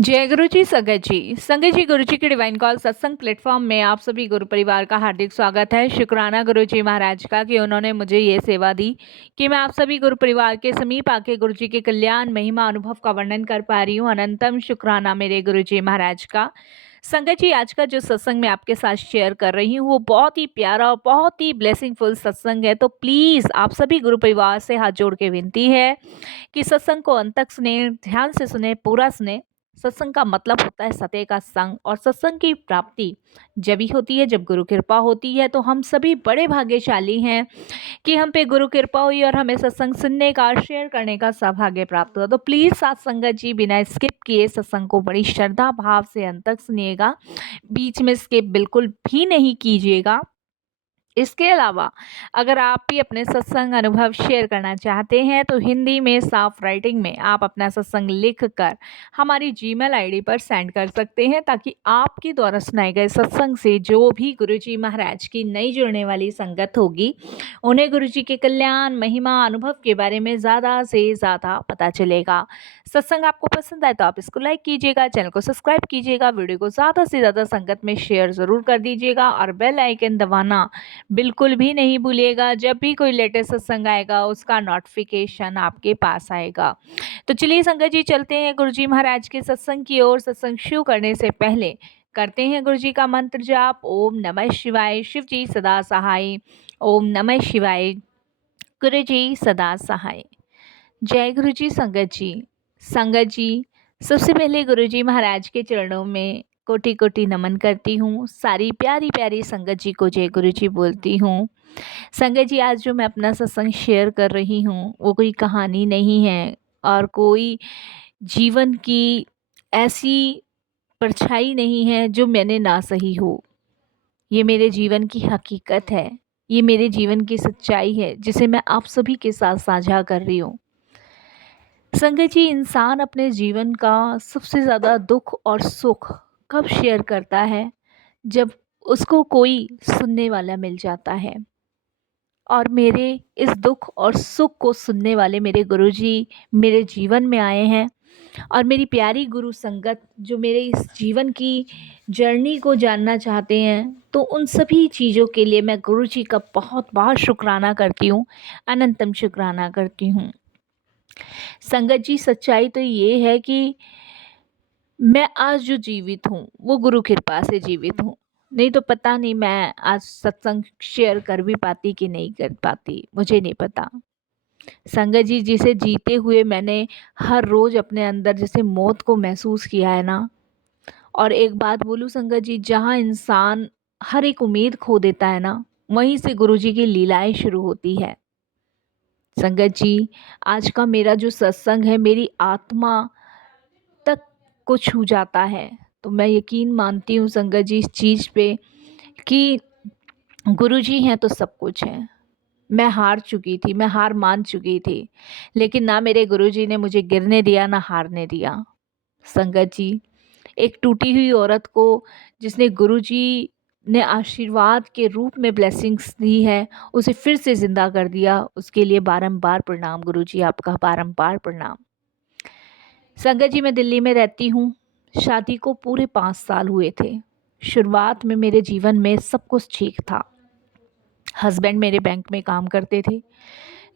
जय गुरु जी संगत जी। संगत जी, गुरु जी के डिवाइन कॉल सत्संग प्लेटफॉर्म में आप सभी गुरु परिवार का हार्दिक स्वागत है। शुक्राना गुरु जी महाराज का कि उन्होंने मुझे ये सेवा दी कि मैं आप सभी गुरु परिवार के समीप आके गुरु जी के कल्याण महिमा अनुभव का वर्णन कर पा रही हूँ। अनंतम शुक्राना मेरे गुरु जी महाराज का। संगत जी, आज का जो सत्संग मैं आपके साथ शेयर कर रही हूँ वो बहुत ही प्यारा और बहुत ही ब्लेसिंगफुल सत्संग है। तो प्लीज़ आप सभी गुरु परिवार से हाथ जोड़ के विनती है कि सत्संग को अंत तक सुने, ध्यान से सुने, पूरा सुने। सत्संग का मतलब होता है सत्य का संग, और सत्संग की प्राप्ति जब ही होती है जब गुरु कृपा होती है। तो हम सभी बड़े भाग्यशाली हैं कि हम पे गुरु कृपा हुई और हमें सत्संग सुनने का और शेयर करने का सौभाग्य प्राप्त हुआ। तो प्लीज़ साथ संगत जी बिना स्किप किए सत्संग को बड़ी श्रद्धा भाव से अंत तक सुनिएगा। बीच में स्किप बिल्कुल भी नहीं कीजिएगा। इसके अलावा अगर आप भी अपने सत्संग अनुभव शेयर करना चाहते हैं तो हिंदी में साफ राइटिंग में आप अपना सत्संग लिख कर हमारी जीमेल आईडी पर सेंड कर सकते हैं, ताकि आपके द्वारा सुनाए गए सत्संग से जो भी गुरुजी महाराज की नई जुड़ने वाली संगत होगी उन्हें गुरुजी के कल्याण महिमा अनुभव के बारे में ज़्यादा से ज़्यादा पता चलेगा। सत्संग आपको पसंद आए तो आप इसको लाइक कीजिएगा, चैनल को सब्सक्राइब कीजिएगा, वीडियो को ज़्यादा से ज़्यादा संगत में शेयर ज़रूर कर दीजिएगा और बेल आइकन दबाना बिल्कुल भी नहीं भूलिएगा। जब भी कोई लेटेस्ट सत्संग आएगा उसका नोटिफिकेशन आपके पास आएगा। तो चलिए संगत जी, चलते हैं गुरुजी महाराज के सत्संग की ओर। सत्संग शुरू करने से पहले करते हैं गुरुजी का मंत्र जाप। ओम नमः शिवाय, शिव जी सदा सहाय। ओम नमः शिवाय, गुरु जी सदा सहाय। जय गुरु जी संगत जी। संगत जी, सबसे पहले गुरु जी महाराज के चरणों में कोटि कोटि नमन करती हूँ। सारी प्यारी प्यारी संगत जी को जय गुरु जी बोलती हूँ। संगत जी, आज जो मैं अपना सत्संग शेयर कर रही हूँ वो कोई कहानी नहीं है और कोई जीवन की ऐसी परछाई नहीं है जो मैंने ना सही हो। ये मेरे जीवन की हकीकत है, ये मेरे जीवन की सच्चाई है जिसे मैं आप सभी के साथ साझा कर रही हूँ। संगत जी, इंसान अपने जीवन का सबसे ज़्यादा दुख और सुख कब शेयर करता है? जब उसको कोई सुनने वाला मिल जाता है। और मेरे इस दुख और सुख को सुनने वाले मेरे गुरुजी मेरे जीवन में आए हैं, और मेरी प्यारी गुरु संगत जो मेरे इस जीवन की जर्नी को जानना चाहते हैं, तो उन सभी चीज़ों के लिए मैं गुरुजी का बहुत बहुत शुक्राना करती हूँ, अनंतम शुक्राना करती हूँ। संगत जी, सच्चाई तो ये है कि मैं आज जो जीवित हूँ वो गुरु कृपा से जीवित हूँ। नहीं तो पता नहीं मैं आज सत्संग शेयर कर भी पाती कि नहीं कर पाती, मुझे नहीं पता। संगत जी, जिसे जीते हुए मैंने हर रोज़ अपने अंदर जैसे मौत को महसूस किया है ना। और एक बात बोलूँ संगत जी, जहाँ इंसान हर एक उम्मीद खो देता है ना, वहीं से गुरुजी की लीलाएं शुरू होती है। संगत जी, आज का मेरा जो सत्संग है मेरी आत्मा तक को छू जाता है। तो मैं यकीन मानती हूँ संगत जी इस चीज़ पे कि गुरुजी हैं तो सब कुछ है। मैं हार चुकी थी, मैं हार मान चुकी थी, लेकिन ना मेरे गुरुजी ने मुझे गिरने दिया ना हारने दिया। संगत जी, एक टूटी हुई औरत को जिसने गुरुजी ने आशीर्वाद के रूप में ब्लेसिंग्स दी है, उसे फिर से ज़िंदा कर दिया, उसके लिए बारंबार प्रणाम गुरुजी, आपका बारंबार प्रणाम। संगत जी, मैं दिल्ली में रहती हूँ। शादी को पूरे 5 साल हुए थे। शुरुआत में मेरे जीवन में सब कुछ ठीक था। हस्बैंड मेरे बैंक में काम करते थे,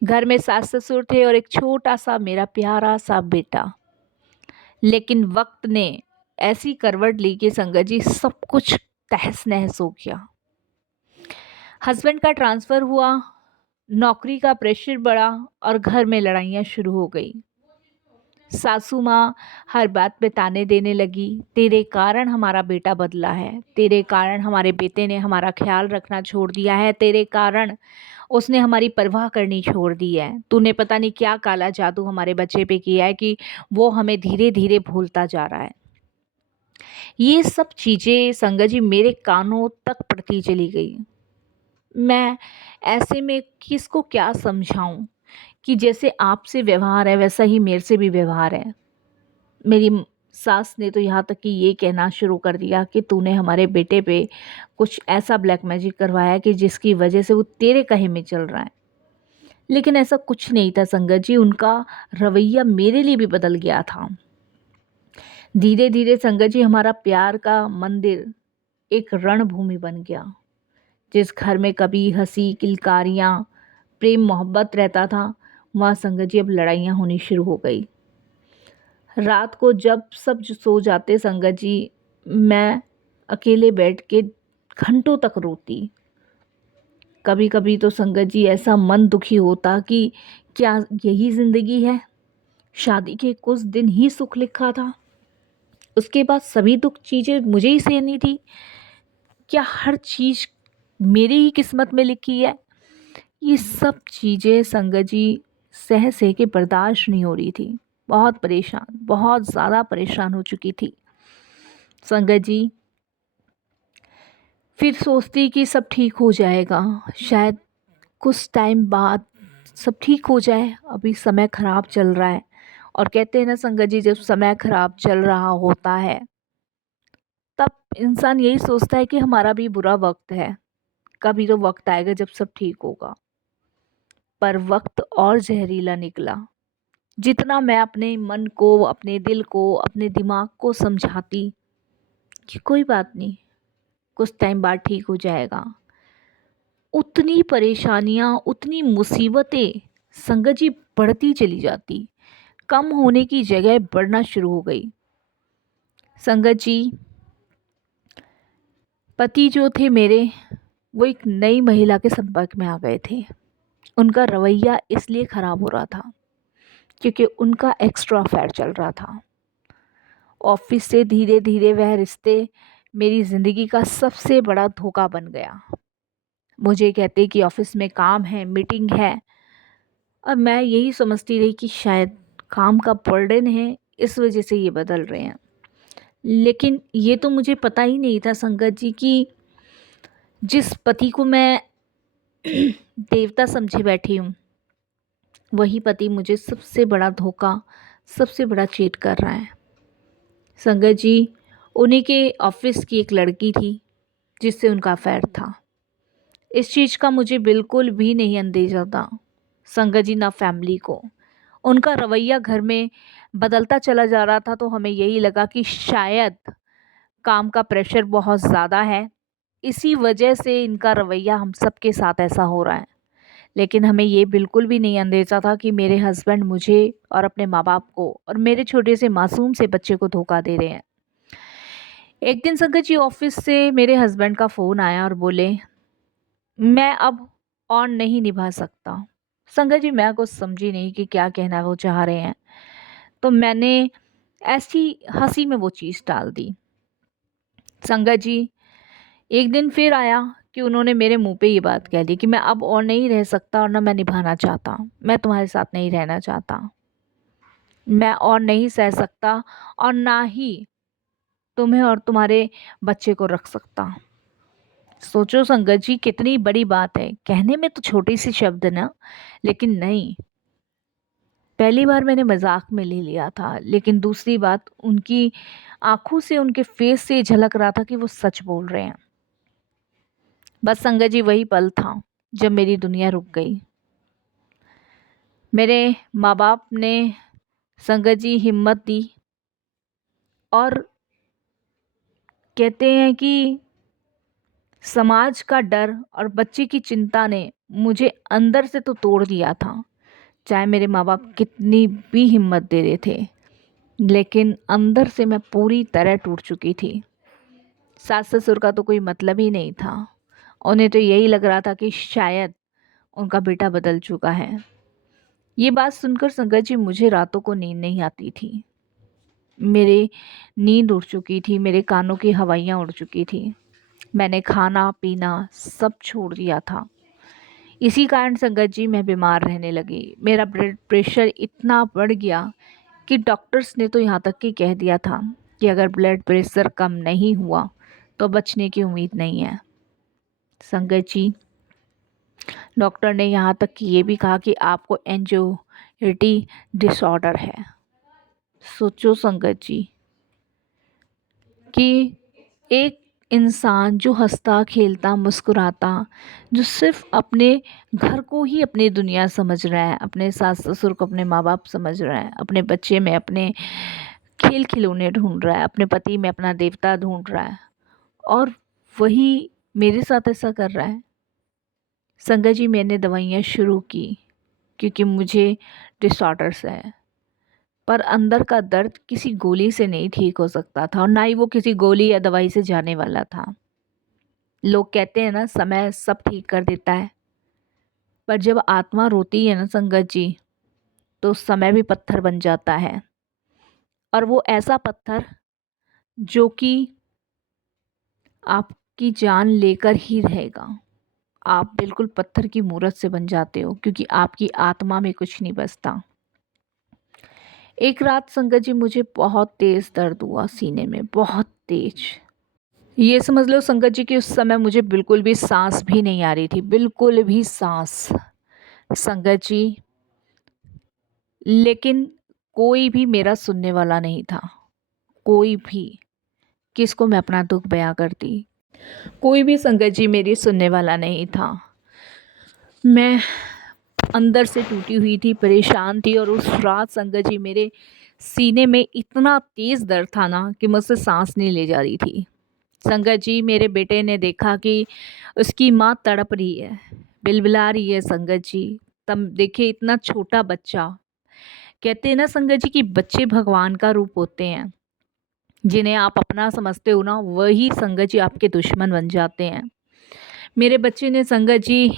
घर में सास ससुर थे और एक छोटा सा मेरा प्यारा सा बेटा। लेकिन वक्त ने ऐसी करवट ली कि संगत जी सब कुछ तहस नहस हो गया। हस्बैंड का ट्रांसफ़र हुआ, नौकरी का प्रेशर बढ़ा और घर में लड़ाइयाँ शुरू हो गई। सासू माँ हर बात पे ताने देने लगी, तेरे कारण हमारा बेटा बदला है, तेरे कारण हमारे बेटे ने हमारा ख्याल रखना छोड़ दिया है, तेरे कारण उसने हमारी परवाह करनी छोड़ दी है। तूने पता नहीं क्या काला जादू हमारे बच्चे पे किया है कि वो हमें धीरे धीरे भूलता जा रहा है। ये सब चीज़ें संगत जी मेरे कानों तक पड़ती चली गई। मैं ऐसे में किसको क्या समझाऊं कि जैसे आपसे व्यवहार है वैसा ही मेरे से भी व्यवहार है। मेरी सास ने तो यहाँ तक कि ये कहना शुरू कर दिया कि तूने हमारे बेटे पे कुछ ऐसा ब्लैक मैजिक करवाया कि जिसकी वजह से वो तेरे कहे में चल रहा है। लेकिन ऐसा कुछ नहीं था संगत जी, उनका रवैया मेरे लिए भी बदल गया था। धीरे धीरे संगत जी हमारा प्यार का मंदिर एक रणभूमि बन गया। जिस घर में कभी हंसी किलकारियाँ प्रेम मोहब्बत रहता था, वहाँ संगत जी अब लड़ाइयाँ होनी शुरू हो गई। रात को जब सब सो जाते संगत जी, मैं अकेले बैठ के घंटों तक रोती। कभी कभी तो संगत जी ऐसा मन दुखी होता कि क्या यही ज़िंदगी है। शादी के कुछ दिन ही सुख लिखा था, उसके बाद सभी दुख चीज़ें मुझे ही सहनी थी। क्या हर चीज़ मेरी ही किस्मत में लिखी है। ये सब चीज़ें संगत जी सह सह के बर्दाश्त नहीं हो रही थी। बहुत परेशान, बहुत ज़्यादा परेशान हो चुकी थी संगत जी। फिर सोचती कि सब ठीक हो जाएगा, शायद कुछ टाइम बाद सब ठीक हो जाए, अभी समय ख़राब चल रहा है। और कहते हैं ना संगत जी, जब समय ख़राब चल रहा होता है तब इंसान यही सोचता है कि हमारा भी बुरा वक्त है, कभी तो वक्त आएगा जब सब ठीक होगा। पर वक्त और जहरीला निकला। जितना मैं अपने मन को, अपने दिल को, अपने दिमाग को समझाती कि कोई बात नहीं, कुछ टाइम बाद ठीक हो जाएगा, उतनी परेशानियाँ, उतनी मुसीबतें संगत जी बढ़ती चली जाती। कम होने की जगह बढ़ना शुरू हो गई। संगत जी, पति जो थे मेरे, वो एक नई महिला के संपर्क में आ गए थे। उनका रवैया इसलिए ख़राब हो रहा था क्योंकि उनका एक्स्ट्रा अफेयर चल रहा था। ऑफिस से धीरे धीरे वह रिश्ते मेरी ज़िंदगी का सबसे बड़ा धोखा बन गया। मुझे कहते कि ऑफिस में काम है, मीटिंग है, और मैं यही समझती रही कि शायद काम का बर्डन है, इस वजह से ये बदल रहे हैं। लेकिन ये तो मुझे पता ही नहीं था संगत जी कि जिस पति को मैं देवता समझे बैठी हूँ, वही पति मुझे सबसे बड़ा धोखा, सबसे बड़ा चीट कर रहा है। संगत जी, उन्हीं के ऑफिस की एक लड़की थी जिससे उनका अफेयर था। इस चीज़ का मुझे बिल्कुल भी नहीं अंदेशा था संगत जी, ना फैमिली को। उनका रवैया घर में बदलता चला जा रहा था, तो हमें यही लगा कि शायद काम का प्रेशर बहुत ज़्यादा है, इसी वजह से इनका रवैया हम सब के साथ ऐसा हो रहा है। लेकिन हमें ये बिल्कुल भी नहीं अंदेशा था कि मेरे हस्बैंड मुझे और अपने माँ बाप को और मेरे छोटे से मासूम से बच्चे को धोखा दे रहे हैं। एक दिन संगत जी, ऑफिस से मेरे हस्बैंड का फ़ोन आया और बोले, मैं अब और नहीं निभा सकता। संगत जी, मैं कुछ समझी नहीं कि क्या कहना वो चाह रहे हैं, तो मैंने ऐसी हंसी में वो चीज़ टाल दी। संगत जी, एक दिन फिर आया कि उन्होंने मेरे मुंह पे ये बात कह दी कि मैं अब और नहीं रह सकता और ना मैं निभाना चाहता, मैं तुम्हारे साथ नहीं रहना चाहता, मैं और नहीं सह सकता और ना ही तुम्हें और तुम्हारे बच्चे को रख सकता। सोचो संगत जी, कितनी बड़ी बात है। कहने में तो छोटी सी शब्द ना, लेकिन नहीं, पहली बार मैंने मजाक में ले लिया था, लेकिन दूसरी बात, उनकी आंखों से, उनके फेस से झलक रहा था कि वो सच बोल रहे हैं। बस संगत जी, वही पल था जब मेरी दुनिया रुक गई। मेरे माँ बाप ने संगत जी हिम्मत दी और कहते हैं कि समाज का डर और बच्चे की चिंता ने मुझे अंदर से तो तोड़ दिया था। चाहे मेरे माँ बाप कितनी भी हिम्मत दे रहे थे, लेकिन अंदर से मैं पूरी तरह टूट चुकी थी। सास ससुर का तो कोई मतलब ही नहीं था। उन्हें तो यही लग रहा था कि शायद उनका बेटा बदल चुका है। ये बात सुनकर संगत जी, मुझे रातों को नींद नहीं आती थी। मेरी नींद उड़ चुकी थी, मेरे कानों की हवाइयाँ उड़ चुकी थी। मैंने खाना पीना सब छोड़ दिया था। इसी कारण संगत जी, मैं बीमार रहने लगी। मेरा ब्लड प्रेशर इतना बढ़ गया कि डॉक्टर्स ने तो यहाँ तक कि कह दिया था कि अगर ब्लड प्रेशर कम नहीं हुआ तो बचने की उम्मीद नहीं है। संगत जी, डॉक्टर ने यहाँ तक कि ये भी कहा कि आपको एंजाइटी डिसऑर्डर है। सोचो संगत जी कि एक इंसान जो हंसता खेलता मुस्कुराता, जो सिर्फ अपने घर को ही अपनी दुनिया समझ रहा है, अपने सास ससुर को अपने माँ बाप समझ रहा है, अपने बच्चे में अपने खेल खिलौने ढूंढ रहा है, अपने पति में अपना देवता ढूंढ रहा है, और वही मेरे साथ ऐसा कर रहा है। संगत जी, मैंने दवाइयाँ शुरू की क्योंकि मुझे डिसऑर्डर्स है, पर अंदर का दर्द किसी गोली से नहीं ठीक हो सकता था, और ना ही वो किसी गोली या दवाई से जाने वाला था। लोग कहते हैं ना, समय सब ठीक कर देता है, पर जब आत्मा रोती है ना संगत जी, तो समय भी पत्थर बन जाता है। और वो ऐसा पत्थर जो कि आपकी जान लेकर ही रहेगा। आप बिल्कुल पत्थर की मूरत से बन जाते हो, क्योंकि आपकी आत्मा में कुछ नहीं बचता। एक रात संगत जी, मुझे बहुत तेज़ दर्द हुआ सीने में, बहुत तेज। ये समझ लो संगत जी कि उस समय मुझे बिल्कुल भी सांस भी नहीं आ रही थी, बिल्कुल भी सांस संगत जी। लेकिन कोई भी मेरा सुनने वाला नहीं था, कोई भी। किसको मैं अपना दुख बयां करती? कोई भी संगत जी मेरी सुनने वाला नहीं था। मैं अंदर से टूटी हुई थी, परेशान थी, और उस रात संगत जी मेरे सीने में इतना तेज़ दर्द था ना कि मुझसे सांस नहीं ले जा रही थी। संगत जी, मेरे बेटे ने देखा कि उसकी माँ तड़प रही है, बिलबिला रही है संगत जी। तब देखिए, इतना छोटा बच्चा, कहते हैं ना संगत जी कि बच्चे भगवान का रूप होते हैं। जिन्हें आप अपना समझते हो ना, वही संगत जी आपके दुश्मन बन जाते हैं। मेरे बच्चे ने संगत जी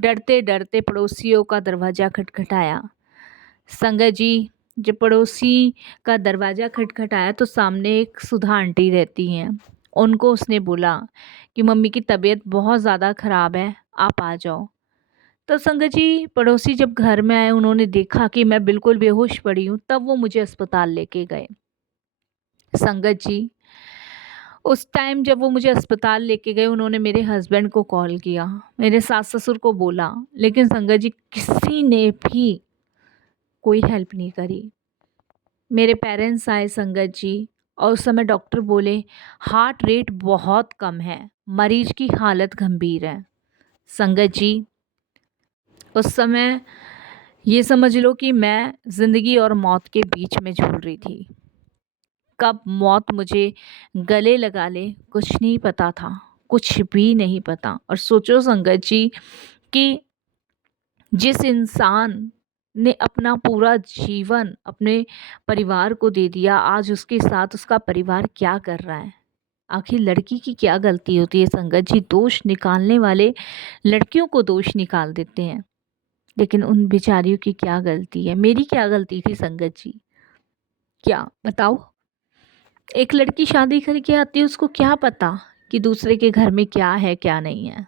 डरते डरते पड़ोसियों का दरवाज़ा खटखटाया। संगत जी, जब पड़ोसी का दरवाज़ा खटखटाया तो सामने एक सुधा आंटी रहती हैं। उनको उसने बोला कि मम्मी की तबीयत बहुत ज़्यादा ख़राब है, आप आ जाओ। तो संगत जी, पड़ोसी जब घर में आए, उन्होंने देखा कि मैं बिल्कुल बेहोश पड़ी हूँ, तब वो मुझे अस्पताल लेके गए। संगत जी, उस टाइम जब वो मुझे अस्पताल लेके गए, उन्होंने मेरे हस्बैंड को कॉल किया, मेरे सास ससुर को बोला, लेकिन संगत जी किसी ने भी कोई हेल्प नहीं करी। मेरे पेरेंट्स आए संगत जी, और उस समय डॉक्टर बोले हार्ट रेट बहुत कम है, मरीज की हालत गंभीर है। संगत जी, उस समय ये समझ लो कि मैं ज़िंदगी और मौत के बीच में झूल रही थी। कब मौत मुझे गले लगा ले, कुछ नहीं पता था, कुछ भी नहीं पता। और सोचो संगत जी कि जिस इंसान ने अपना पूरा जीवन अपने परिवार को दे दिया, आज उसके साथ उसका परिवार क्या कर रहा है? आखिर लड़की की क्या गलती होती है संगत जी? दोष निकालने वाले लड़कियों को दोष निकाल देते हैं, लेकिन उन बेचारियों की क्या गलती है? मेरी क्या गलती थी संगत जी? क्या बताओ? एक लड़की शादी करके आती है, उसको क्या पता कि दूसरे के घर में क्या है क्या नहीं है,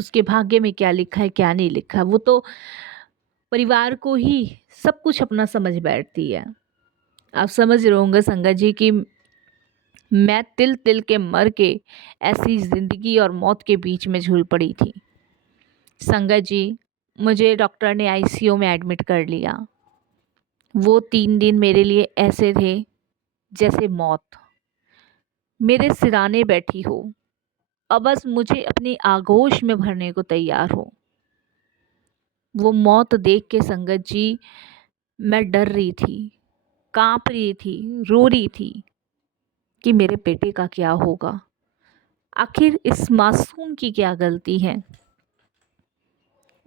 उसके भाग्य में क्या लिखा है क्या नहीं लिखा। वो तो परिवार को ही सब कुछ अपना समझ बैठती है। आप समझ रहे होंगे संगत जी कि मैं तिल तिल के मर के ऐसी ज़िंदगी और मौत के बीच में झूल पड़ी थी। संगत जी, मुझे डॉक्टर ने आईसीयू में एडमिट कर लिया। वो 3 दिन मेरे लिए ऐसे थे जैसे मौत मेरे सिराने बैठी हो, अब बस मुझे अपनी आगोश में भरने को तैयार हो। वो मौत देख के संगत जी मैं डर रही थी, कांप रही थी, रो रही थी कि मेरे बेटे का क्या होगा। आखिर इस मासूम की क्या गलती है?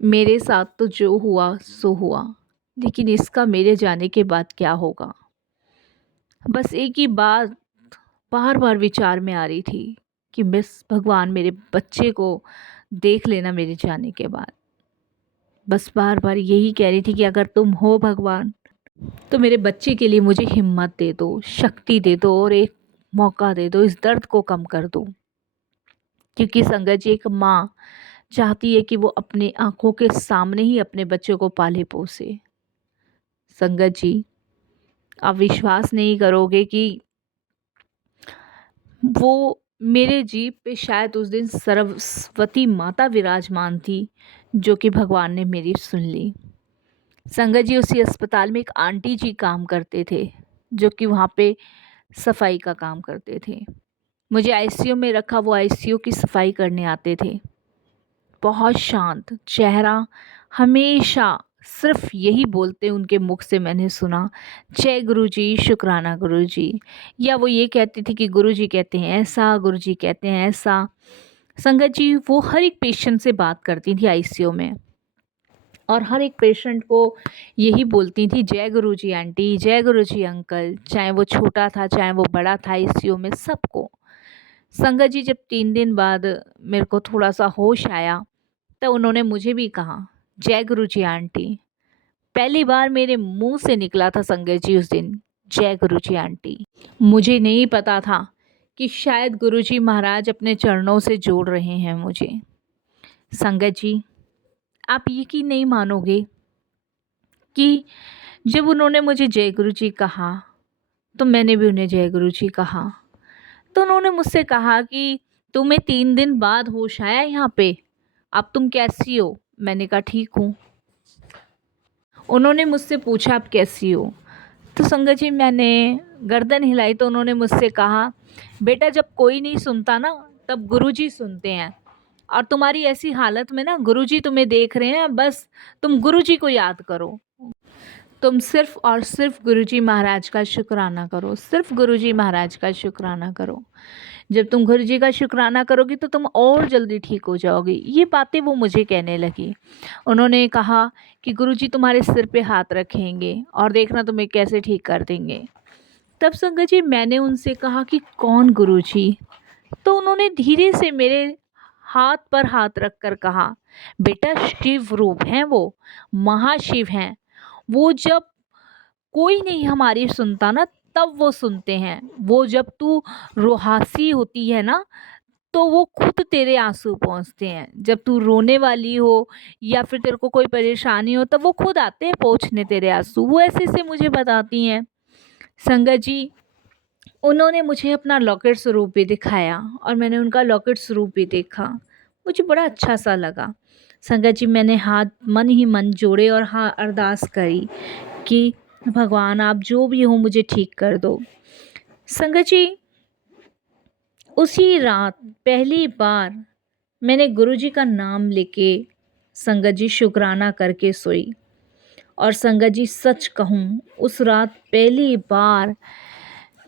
मेरे साथ तो जो हुआ सो हुआ, लेकिन इसका मेरे जाने के बाद क्या होगा? बस एक ही बात बार बार विचार में आ रही थी कि बस भगवान मेरे बच्चे को देख लेना मेरे जाने के बाद। बस बार बार यही कह रही थी कि अगर तुम हो भगवान, तो मेरे बच्चे के लिए मुझे हिम्मत दे दो, शक्ति दे दो, और एक मौका दे दो, इस दर्द को कम कर दो। क्योंकि संगत जी, एक माँ चाहती है कि वो अपने आंखों के सामने ही अपने बच्चों को पाले पोसे। संगत जी, आप विश्वास नहीं करोगे कि वो मेरे जीभ पे शायद उस दिन सरस्वती माता विराजमान थी, जो कि भगवान ने मेरी सुन ली। संगत जी, उसी अस्पताल में एक आंटी जी काम करते थे, जो कि वहाँ पे सफाई का काम करते थे। मुझे आईसीयू में रखा, वो आईसीयू की सफाई करने आते थे। बहुत शांत चेहरा, हमेशा सिर्फ यही बोलते उनके मुख से मैंने सुना, जय गुरुजी, शुक्राना गुरुजी। या वो ये कहती थी कि गुरुजी कहते हैं ऐसा, गुरुजी कहते हैं ऐसा। संगत जी, वो हर एक पेशेंट से बात करती थी आईसीयू में, और हर एक पेशेंट को यही बोलती थी, जय गुरुजी आंटी, जय गुरुजी अंकल, चाहे वो छोटा था चाहे वो बड़ा था, आईसीयू में सबको। संगत जी, जब 3 दिन बाद मेरे को थोड़ा सा होश आया, तो उन्होंने मुझे भी कहा, जय गुरुजी आंटी। पहली बार मेरे मुंह से निकला था संगत जी उस दिन, जय गुरुजी आंटी। मुझे नहीं पता था कि शायद गुरुजी महाराज अपने चरणों से जोड़ रहे हैं मुझे। संगत जी, आप यकीन नहीं मानोगे कि जब उन्होंने मुझे जय गुरुजी कहा, तो मैंने भी उन्हें जय गुरुजी कहा। तो उन्होंने मुझसे कहा कि तुम्हें 3 दिन बाद होश आया यहाँ पे, अब तुम कैसी हो? मैंने कहा ठीक हूँ। उन्होंने मुझसे पूछा आप कैसी हो? तो संगत जी, मैंने गर्दन हिलाई तो उन्होंने मुझसे कहा, बेटा जब कोई नहीं सुनता ना, तब गुरुजी सुनते हैं, और तुम्हारी ऐसी हालत में ना गुरुजी तुम्हें देख रहे हैं, बस तुम गुरुजी को याद करो। तुम सिर्फ और सिर्फ गुरुजी महाराज का शुक्राना करो, सिर्फ गुरुजी महाराज का शुक्राना करो। जब तुम गुरुजी का शुक्राना करोगी तो तुम और जल्दी ठीक हो जाओगी। ये बातें वो मुझे कहने लगी। उन्होंने कहा कि गुरुजी तुम्हारे सिर पे हाथ रखेंगे और देखना तुम्हें कैसे ठीक कर देंगे। तब संगत जी, मैंने उनसे कहा कि कौन गुरुजी? तो उन्होंने धीरे से मेरे हाथ पर हाथ रखकर कहा, बेटा शिव रूप हैं वो, महाशिव हैं वो। जब कोई नहीं हमारी सुनता ना, तब वो सुनते हैं। वो जब तू रोहासी होती है ना, तो वो खुद तेरे आंसू पोंछते हैं। जब तू रोने वाली हो या फिर तेरे को कोई परेशानी हो, तब वो खुद आते हैं पोंछने तेरे आंसू। वो ऐसे ऐसे मुझे बताती हैं। संगत जी, उन्होंने मुझे अपना लॉकेट स्वरूप भी दिखाया और मैंने उनका लॉकेट स्वरूप भी देखा। मुझे बड़ा अच्छा सा लगा। संगत जी, मैंने हाथ मन ही मन जोड़े और हाँ अरदास करी कि भगवान आप जो भी हो मुझे ठीक कर दो। संगत जी, उसी रात पहली बार मैंने गुरुजी का नाम लेके संगत जी शुक्राना करके सोई। और संगत जी, सच कहूँ, उस रात पहली बार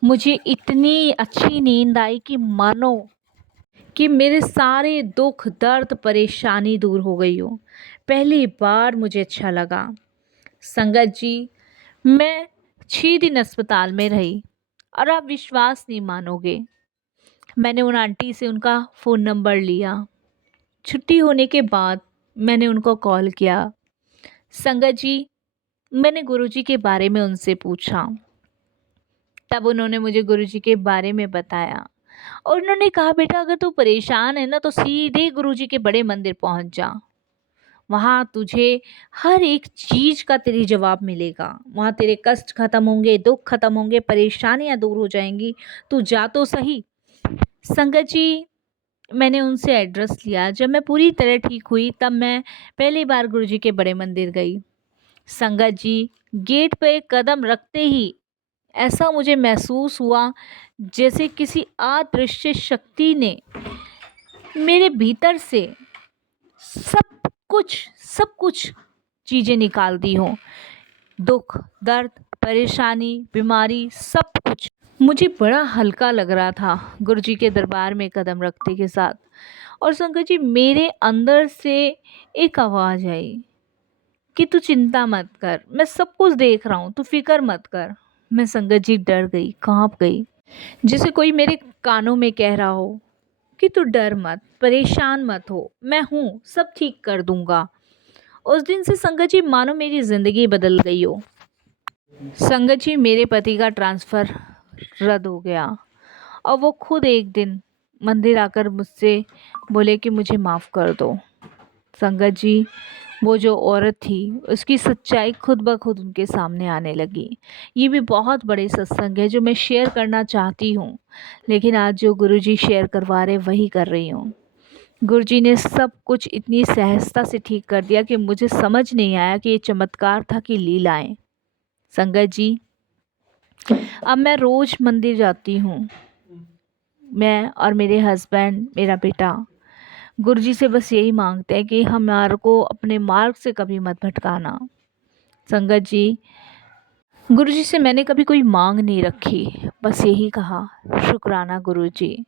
मुझे इतनी अच्छी नींद आई कि मानो कि मेरे सारे दुख दर्द परेशानी दूर हो गई हो। पहली बार मुझे अच्छा लगा। संगत जी, मैं 6 दिन अस्पताल में रही और आप विश्वास नहीं मानोगे, मैंने उन आंटी से उनका फ़ोन नंबर लिया। छुट्टी होने के बाद मैंने उनको कॉल किया। संगत जी, मैंने गुरुजी के बारे में उनसे पूछा। तब उन्होंने मुझे गुरुजी के बारे में बताया और उन्होंने कहा, बेटा अगर तू परेशान है ना, तो सीधे गुरुजी के बड़े मंदिर पहुंच जा। वहाँ तुझे हर एक चीज़ का तेरी जवाब मिलेगा। वहाँ तेरे कष्ट खत्म होंगे, दुख खत्म होंगे, परेशानियाँ दूर हो जाएंगी। तू जा तो सही। संगत जी, मैंने उनसे एड्रेस लिया। जब मैं पूरी तरह ठीक हुई, तब मैं पहली बार गुरुजी के बड़े मंदिर गई। संगत जी, गेट पे कदम रखते ही ऐसा मुझे महसूस हुआ जैसे किसी अदृश्य शक्ति ने मेरे भीतर से सब कुछ चीज़ें निकाल दी हों। दुख दर्द परेशानी बीमारी सब कुछ। मुझे बड़ा हल्का लग रहा था गुरुजी के दरबार में कदम रखते के साथ। और संगत जी, मेरे अंदर से एक आवाज़ आई कि तू चिंता मत कर, मैं सब कुछ देख रहा हूँ, तू फिक्र मत कर। मैं संगत जी डर गई, कांप गई, जैसे कोई मेरे कानों में कह रहा हो कि तू डर मत, परेशान मत हो, मैं हूँ, सब ठीक कर दूंगा। उस दिन से संगत जी मानो मेरी ज़िंदगी बदल गई हो। संगत जी, मेरे पति का ट्रांसफ़र रद्द हो गया और वो खुद एक दिन मंदिर आकर मुझसे बोले कि मुझे माफ़ कर दो। संगत जी, वो जो औरत थी उसकी सच्चाई खुद ब खुद उनके सामने आने लगी। ये भी बहुत बड़े सत्संग है जो मैं शेयर करना चाहती हूँ, लेकिन आज जो गुरुजी शेयर करवा रहे वही कर रही हूँ। गुरुजी ने सब कुछ इतनी सहजता से ठीक कर दिया कि मुझे समझ नहीं आया कि ये चमत्कार था कि लीलाएं। संगत जी, अब मैं रोज़ मंदिर जाती हूँ, मैं और मेरे हस्बैंड, मेरा बेटा। गुरुजी से बस यही मांगते हैं कि हमारे को अपने मार्ग से कभी मत भटकाना। संगत जी, गुरुजी से मैंने कभी कोई मांग नहीं रखी, बस यही कहा, शुक्राना गुरुजी।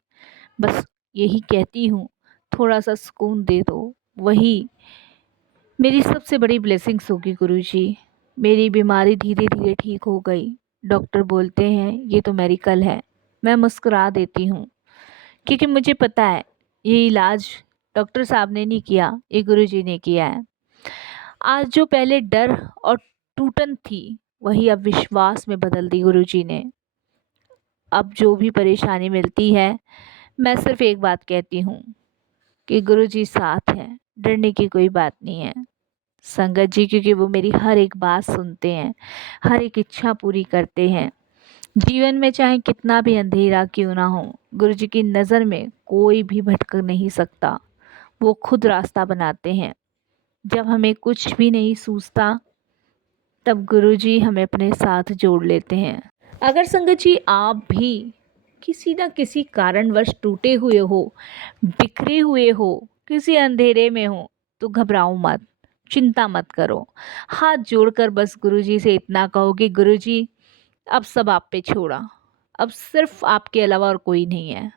बस यही कहती हूँ, थोड़ा सा सुकून दे दो, वही मेरी सबसे बड़ी ब्लेसिंग्स होगी गुरुजी। मेरी बीमारी धीरे धीरे ठीक हो गई। डॉक्टर बोलते हैं ये तो मेडिकल है। मैं मुस्कुरा देती हूँ, क्योंकि मुझे पता है ये इलाज डॉक्टर साहब ने नहीं किया, ये गुरुजी ने किया है। आज जो पहले डर और टूटन थी, वही अब विश्वास में बदल दी गुरुजी ने। अब जो भी परेशानी मिलती है, मैं सिर्फ एक बात कहती हूँ कि गुरुजी साथ हैं, डरने की कोई बात नहीं है। संगत जी, क्योंकि वो मेरी हर एक बात सुनते हैं, हर एक इच्छा पूरी करते हैं। जीवन में चाहे कितना भी अंधेरा क्यों ना हो, गुरुजी की नज़र में कोई भी भटक नहीं सकता। वो खुद रास्ता बनाते हैं। जब हमें कुछ भी नहीं सूझता, तब गुरुजी हमें अपने साथ जोड़ लेते हैं। अगर संगत जी आप भी किसी न किसी कारणवश टूटे हुए हो, बिखरे हुए हो, किसी अंधेरे में हो, तो घबराओ मत, चिंता मत करो। हाथ जोड़कर बस गुरुजी से इतना कहो कि गुरुजी, अब सब आप पे छोड़ा, अब सिर्फ आपके अलावा और कोई नहीं है।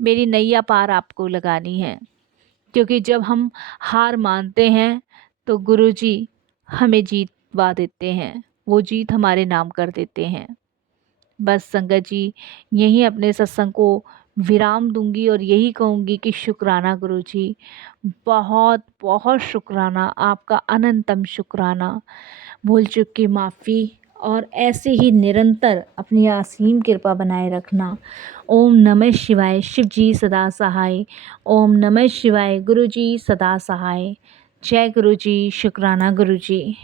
मेरी नैया पार आपको लगानी है। क्योंकि जब हम हार मानते हैं, तो गुरुजी हमें जीतवा देते हैं, वो जीत हमारे नाम कर देते हैं। बस संगत जी, यहीं अपने सत्संग को विराम दूंगी और यही कहूँगी कि शुक्राना गुरुजी, बहुत बहुत शुक्राना, आपका अनंतम शुक्राना। भूल चूक की माफ़ी, और ऐसे ही निरंतर अपनी असीम कृपा बनाए रखना। ओम नमः शिवाय। शिव जी सदा सहाय। ओम नमः शिवाय। गुरु जी सदा सहाय। जय गुरु जी। शुक्राना गुरु जी।